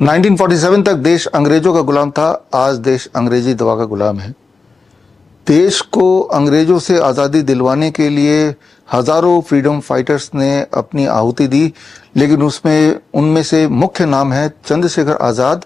1947 तक देश अंग्रेजों का गुलाम था, आज देश अंग्रेजी दवा का गुलाम है। देश को अंग्रेजों से आज़ादी दिलवाने के लिए हजारों फ्रीडम फाइटर्स ने अपनी आहुति दी, लेकिन उनमें से मुख्य नाम है चंद्रशेखर आज़ाद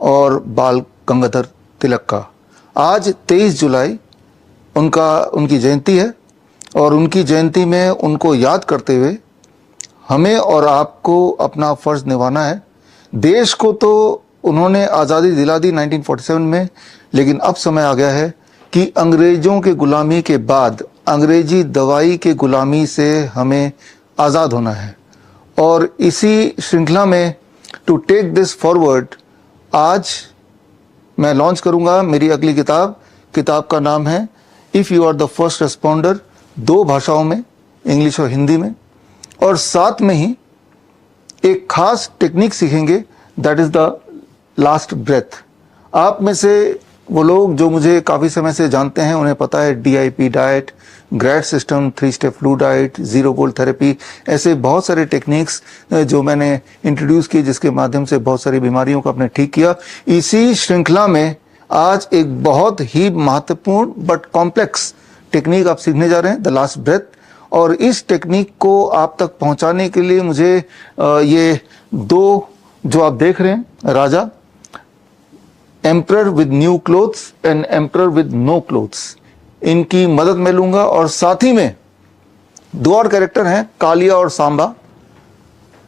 और बाल गंगाधर तिलक का। आज 23 जुलाई उनकी जयंती है और उनकी जयंती में उनको याद करते हुए हमें और आपको अपना फर्ज निभाना है। देश को तो उन्होंने आज़ादी दिला दी 1947 में, लेकिन अब समय आ गया है कि अंग्रेजों के गुलामी के बाद अंग्रेजी दवाई के गुलामी से हमें आज़ाद होना है। और इसी श्रृंखला में टू टेक दिस फॉरवर्ड आज मैं लॉन्च करूंगा मेरी अगली किताब का नाम है if you are the first responder, 2 भाषाओं में, इंग्लिश और हिंदी में, और साथ में ही एक खास टेक्निक सीखेंगे, that is the last breath. आप में से वो लोग जो मुझे काफ़ी समय से जानते हैं उन्हें पता है DIP diet, grad system, 3 step flu diet, zero gold therapy, ऐसे बहुत सारे टेक्निक्स जो मैंने इंट्रोड्यूस किए जिसके माध्यम से बहुत सारी बीमारियों को आपने ठीक किया। इसी श्रृंखला में आज एक बहुत ही महत्वपूर्ण बट कॉम्प्लेक्स टेक्निक आप सीखने जा रहे हैं, द लास्ट ब्रेथ। और इस टेक्निक को आप तक पहुंचाने के लिए मुझे ये 2 जो आप देख रहे हैं राजा, emperor with new clothes and emperor with no clothes, इनकी मदद मैं लूंगा। और साथ ही में 2 और कैरेक्टर हैं, कालिया और सांबा,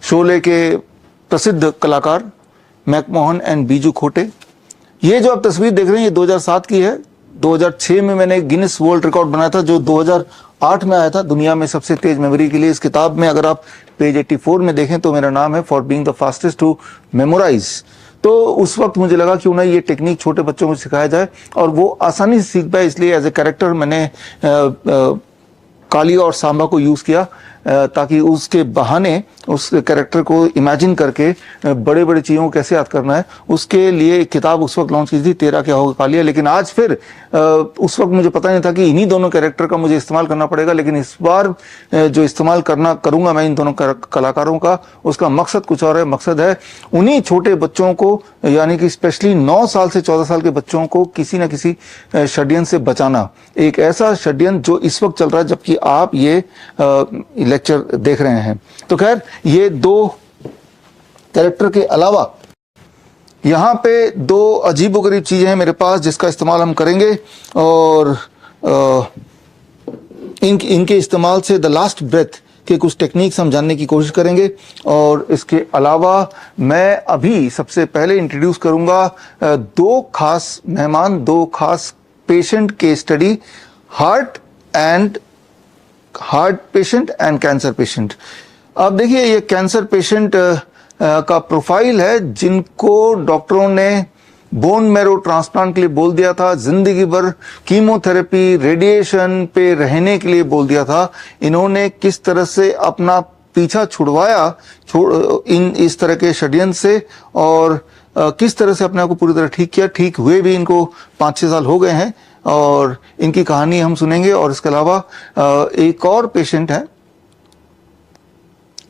शोले के प्रसिद्ध कलाकार मैकमोहन एंड बीजू खोटे। ये जो आप तस्वीर देख रहे हैं ये 2007 की है। 2006 में मैंने गिनीज वर्ल्ड रिकॉर्ड बनाया था जो 2008 में आया था दुनिया में सबसे तेज मेमोरी के लिए। इस किताब में अगर आप पेज 84 में देखें तो मेरा नाम है for being the fastest to memorise. तो उस वक्त मुझे लगा क्यों ना ये टेक्निक छोटे बच्चों को सिखाया जाए और वो आसानी से सीख पाए, इसलिए एज ए कैरेक्टर मैंने कालिया और सांबा को यूज किया ताकि उसके बहाने उस कैरेक्टर को इमेजिन करके बड़े बड़े चीज़ों को कैसे याद करना है, उसके लिए एक किताब उस वक्त लॉन्च की थी, तेरा क्या होगा कालिया। लेकिन आज फिर उस वक्त मुझे पता नहीं था कि इन्हीं दोनों कैरेक्टर का मुझे इस्तेमाल करना पड़ेगा, लेकिन इस बार जो इस्तेमाल करूंगा मैं इन दोनों कलाकारों का, उसका मकसद कुछ और है। मकसद है उन्हीं छोटे बच्चों को, यानी कि स्पेशली 9 साल से 14 साल के बच्चों को किसी न किसी षड्यंत्र से बचाना। एक ऐसा षड्यंत्र जो इस वक्त चल रहा है जबकि आप ये लेक्चर देख रहे हैं। तो खैर ये 2 कैरेक्टर के अलावा यहाँ पे 2 अजीबोगरीब चीजें हैं मेरे पास जिसका इस्तेमाल हम करेंगे और इनके इस्तेमाल से द लास्ट ब्रेथ के कुछ टेक्निक्स हम जानने की कोशिश करेंगे। और इसके अलावा मैं अभी सबसे पहले इंट्रोड्यूस करूंगा 2 खास मेहमान, 2 खास पेशेंट के study, heart patient and cancer patient. अब देखिए ये कैंसर पेशेंट का प्रोफाइल है जिनको डॉक्टरों ने बोन मैरो ट्रांसप्लांट के लिए बोल दिया था, जिंदगी भर कीमोथेरेपी रेडिएशन पे रहने के लिए बोल दिया था। इन्होंने किस तरह से अपना पीछा छुड़वाया इस तरह के षड्यंत्र से और किस तरह से अपने आप को पूरी तरह ठीक किया। ठीक हुए भी इनको 5-6 साल हो गए हैं और इनकी कहानी हम सुनेंगे। और इसके अलावा एक और पेशेंट है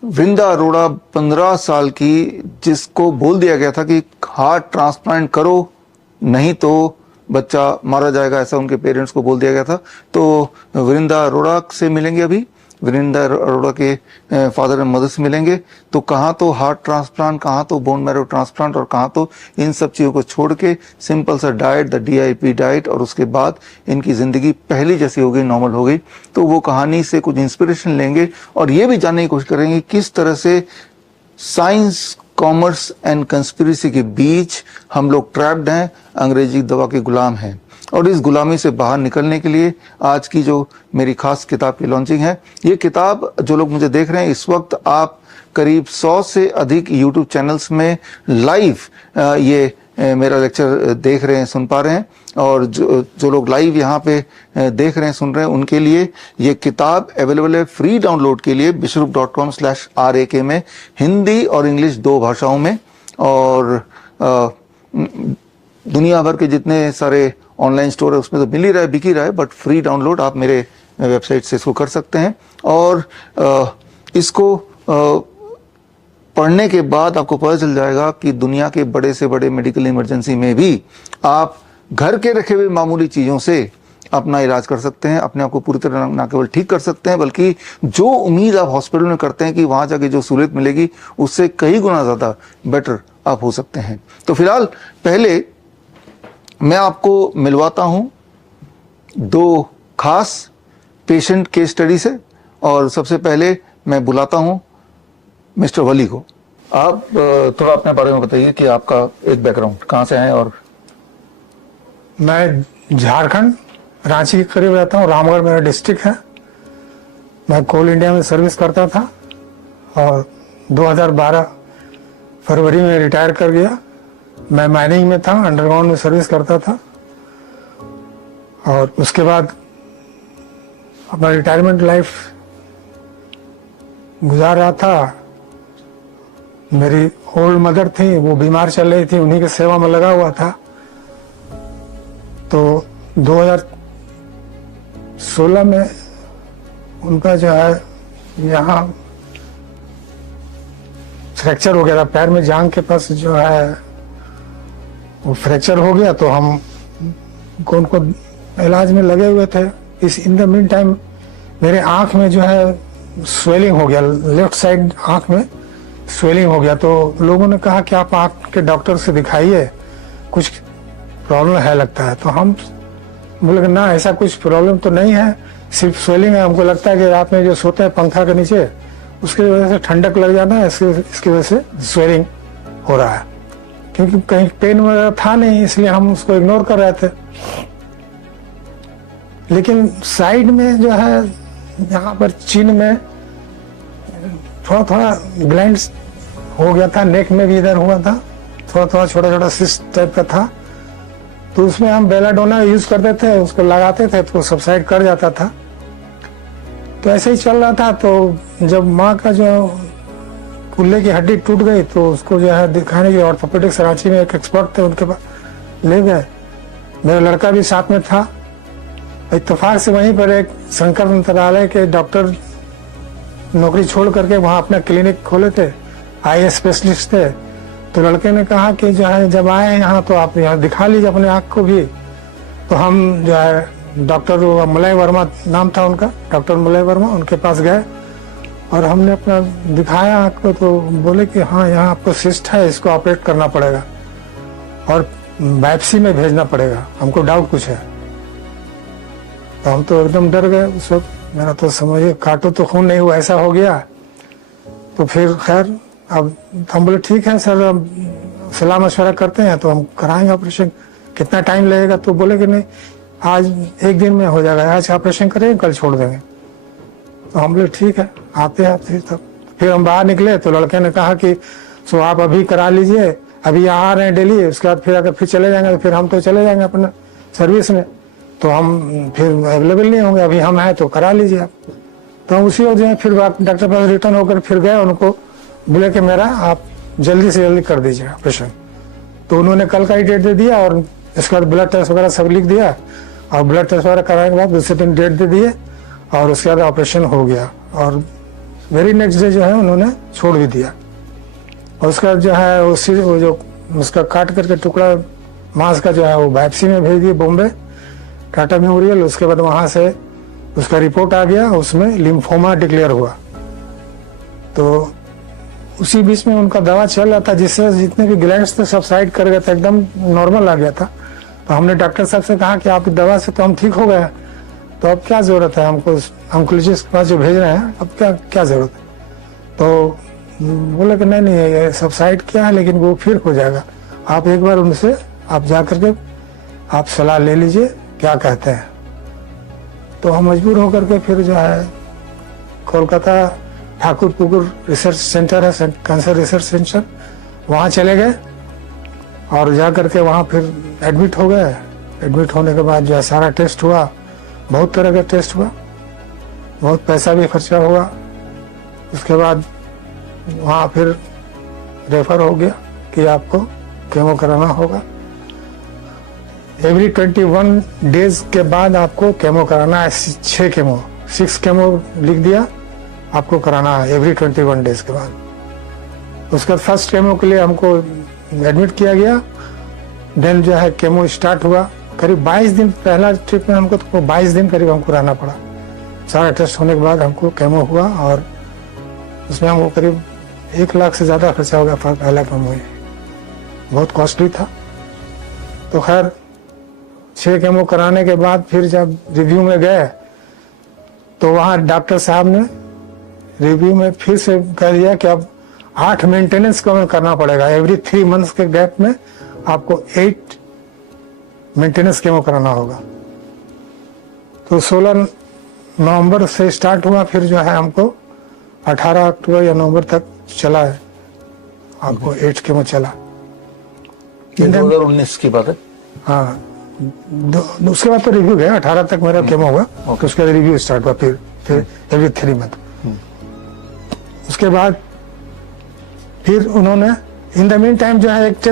वृंदा अरोड़ा, 15 साल की, जिसको बोल दिया गया था कि हार्ट ट्रांसप्लांट करो नहीं तो बच्चा मारा जाएगा, ऐसा उनके पेरेंट्स को बोल दिया गया था। तो वृंदा अरोड़ा से मिलेंगे अभी, वृंदा अरोड़ा के फादर एंड मदर से मिलेंगे। तो कहाँ तो हार्ट ट्रांसप्लांट, कहाँ तो बोन मैरो ट्रांसप्लांट और कहाँ तो इन सब चीज़ों को छोड़ के सिंपल सा डाइट, द DIP डाइट, और उसके बाद इनकी ज़िंदगी पहली जैसी हो गई, नॉर्मल हो गई। तो वो कहानी से कुछ इंस्पिरेशन लेंगे और ये भी जानने की कोशिश करेंगे किस तरह से साइंस, कॉमर्स एंड कंस्पिरेसी के बीच हम लोग ट्रैप्ड हैं, अंग्रेजी दवा के गुलाम हैं। और इस गुलामी से बाहर निकलने के लिए आज की जो मेरी खास किताब की लॉन्चिंग है, ये किताब जो लोग मुझे देख रहे हैं इस वक्त आप करीब 100 से अधिक YouTube चैनल्स में लाइव ये मेरा लेक्चर देख रहे हैं, सुन पा रहे हैं। और जो लोग लाइव यहाँ पे देख रहे हैं, सुन रहे हैं, उनके लिए ये किताब अवेलेबल है फ्री डाउनलोड के लिए bishrup.com/RAK में, हिंदी और इंग्लिश 2 भाषाओं में। और दुनिया भर के जितने सारे ऑनलाइन स्टोर है उसमें तो मिल ही रहा है, बिक ही रहा है, बट फ्री डाउनलोड आप मेरे वेबसाइट से इसको कर सकते हैं। और इसको पढ़ने के बाद आपको पता चल जाएगा कि दुनिया के बड़े से बड़े मेडिकल इमरजेंसी में भी आप घर के रखे हुए मामूली चीज़ों से अपना इलाज कर सकते हैं, अपने आप को पूरी तरह ना केवल ठीक कर सकते हैं बल्कि जो उम्मीद आप हॉस्पिटल में करते हैं कि वहाँ जाके जो सहूलियत मिलेगी उससे कई गुना ज़्यादा बेटर आप हो सकते हैं। तो फिलहाल पहले मैं आपको मिलवाता हूँ दो खास पेशेंट केस स्टडी से, और सबसे पहले मैं बुलाता हूँ मिस्टर वली को। आप थोड़ा अपने बारे में बताइए कि आपका एक बैकग्राउंड कहाँ से आए। और मैं झारखंड रांची के करीब रहता हूँ, रामगढ़ मेरा डिस्ट्रिक्ट है। मैं कोल इंडिया में सर्विस करता था और 2012 फरवरी में रिटायर कर गया। मैं माइनिंग में था, अंडरग्राउंड में सर्विस करता था और उसके बाद अपना रिटायरमेंट लाइफ गुजार रहा था। मेरी ओल्ड मदर थी, वो बीमार चल रही थी, उन्हीं की सेवा में लगा हुआ था। तो 2016 में उनका जो है यहाँ फ्रैक्चर हो गया था, पैर में जांघ के पास जो है वो फ्रैक्चर हो गया। तो हम उनको इलाज में लगे हुए थे। इस इन द मीन टाइम मेरे आँख में जो है स्वेलिंग हो गया, लेफ्ट साइड आँख में स्वेलिंग हो गया। तो लोगों ने कहा कि आप आँख के डॉक्टर से दिखाइए, कुछ प्रॉब्लम है लगता है। तो हम बोले कि ना, ऐसा कुछ प्रॉब्लम तो नहीं है, सिर्फ स्वेलिंग है। हमको लगता है कि रात में जो सोते हैं पंखा के नीचे, उसकी वजह से ठंडक लग जाना है, इसकी वजह से स्वेलिंग हो रहा है। क्योंकि कहीं पेन वगैरह था नहीं, इसलिए हम उसको इग्नोर कर रहे थे। लेकिन साइड में जो है यहाँ पर चीन में थोड़ा थोड़ा ग्लैंड्स हो गया था, नेक में भी इधर हुआ था, थोड़ा थोड़ा छोटा छोटा सिस्ट टाइप का था। तो उसमें हम बेलाडोना यूज करते थे, उसको लगाते थे तो सबसाइड कर जाता था। तो ऐसे ही चल रहा था। तो जब माँ का जो कुल्ले की हड्डी टूट गई तो उसको जो है दिखाने के ऑर्थोपेडिक्स रांची में एक एक्सपर्ट थे, उनके पास ले गए। मेरा लड़का भी साथ में था। इत्तेफाक से वहीं पर एक शंकर मंत्रालय के डॉक्टर नौकरी छोड़ करके वहाँ अपना क्लिनिक खोले थे, आई स्पेशलिस्ट थे। तो लड़के ने कहा कि जो है जब आए यहाँ तो आप यहाँ दिखा लीजिए अपने आँख को भी। तो हम जो है डॉक्टर मलय वर्मा नाम था उनका, डॉक्टर मलय वर्मा, उनके पास गए और हमने अपना दिखाया आँख को। तो बोले कि हाँ, यहाँ आपको सिस्ट है, इसको ऑपरेट करना पड़ेगा और बायोप्सी में भेजना पड़ेगा, हमको डाउट कुछ है। तो हम तो एकदम डर गए उस वक्त। मेरा तो समझिए काटो तो खून नहीं हुआ, ऐसा हो गया। तो फिर खैर अब हम बोले ठीक है सर, अब सलाह मशवरा करते हैं तो हम कराएंगे ऑपरेशन। कितना टाइम लगेगा? तो बोले कि नहीं, आज एक दिन में हो जाएगा, आज ऑपरेशन करेंगे, कल छोड़ देंगे। तो हम बोले ठीक है, आते हैं। फिर हम बाहर निकले तो लड़के ने कहा कि सो आप अभी करा लीजिए, अभी यहाँ आ रहे हैं डेली, उसके बाद फिर अगर फिर चले जाएंगे तो फिर हम तो चले जाएंगे अपने सर्विस में, तो हम फिर अवेलेबल नहीं होंगे। अभी हम हैं तो करा लीजिए आप। तो हम उसी वक्त जो है फिर डॉक्टर पास रिटर्न होकर फिर गए, उनको बोले कि मेरा आप जल्दी से जल्दी कर दीजिए ऑपरेशन। तो उन्होंने कल का ही डेट दे दिया और इसके बाद ब्लड टेस्ट वगैरह सब लिख दिया और ब्लड टेस्ट वगैरह कराने के बाद दूसरे दिन डेट दे दिए और उसके बाद ऑपरेशन हो गया। और वेरी नेक्स्ट डे जो है उन्होंने छोड़ भी दिया। और उसके बाद जो है वो जो उसका काट करके टुकड़ा मांस का जो है वो बायोप्सी में भेज दिए बॉम्बे, टाटा मेमोरियल। उसके बाद वहाँ से उसका रिपोर्ट आ गया, उसमें लिम्फोमा डिक्लेयर हुआ। तो उसी बीच में उनका दवा चल रहा था, जिससे जितने भी ग्लैंड्स थे सब साइड कर गया था, एकदम नॉर्मल आ गया था। तो हमने डॉक्टर साहब से कहा कि आपकी दवा से तो हम ठीक हो गए, तो अब क्या जरूरत है हमको ऑन्कोलॉजिस्ट के पास जो भेज रहे हैं, अब क्या जरूरत है? तो बोले कि नहीं ये सब साइड किया है, लेकिन वो फिर हो जाएगा, आप एक बार उनसे आप जा करके आप सलाह ले लीजिए क्या कहते हैं। तो हम मजबूर होकर के फिर जो है कोलकाता ठाकुर पुकुर रिसर्च सेंटर है, कैंसर रिसर्च सेंटर, वहाँ चले गए और जा करके वहाँ फिर एडमिट हो गए। एडमिट होने के बाद जो है सारा टेस्ट हुआ, बहुत तरह का टेस्ट हुआ, बहुत पैसा भी खर्चा हुआ। उसके बाद वहाँ फिर रेफर हो गया कि आपको केमो कराना होगा। एवरी 21 डेज के बाद आपको केमो कराना है, 6 केमो लिख दिया, आपको कराना है एवरी 21 डेज के बाद। उसके बाद फर्स्ट केमो के लिए हमको एडमिट किया गया। देन जो है केमो स्टार्ट हुआ। करीब 22 दिन, पहला ट्रिप में हमको तो 22 दिन करीब हमको रहना पड़ा। सारा टेस्ट होने के बाद हमको केमो हुआ और उसमें हमको करीब 1 लाख से ज़्यादा खर्चा हो गया पहला केमो में। बहुत कॉस्टली था। तो खैर 6 केमो कराने के बाद फिर जब रिव्यू में गए तो वहाँ डॉक्टर साहब ने रिव्यू में फिर से कह दिया कि अब 8 मेंटेनेंस करना पड़ेगा। एवरी 3 मंथ्स के गैप में आपको 8 मेंटेनेंस केमो कराना होगा। तो 16 नवंबर से स्टार्ट हुआ। फिर जो है हमको 18 अक्टूबर या नवंबर तक चला है। आपको 8 केमो चला। 2019 की बात है। हाँ, उसके बाद तो रिव्यू गया। 18 तक मेरा केमो हुआ। तो उसके बाद रिव्यू स्टार्ट हुआ। फिर एवरी 3 मंथ। उसके बाद फिर उन्होंने इन द मीन टाइम जो है एक टेस्ट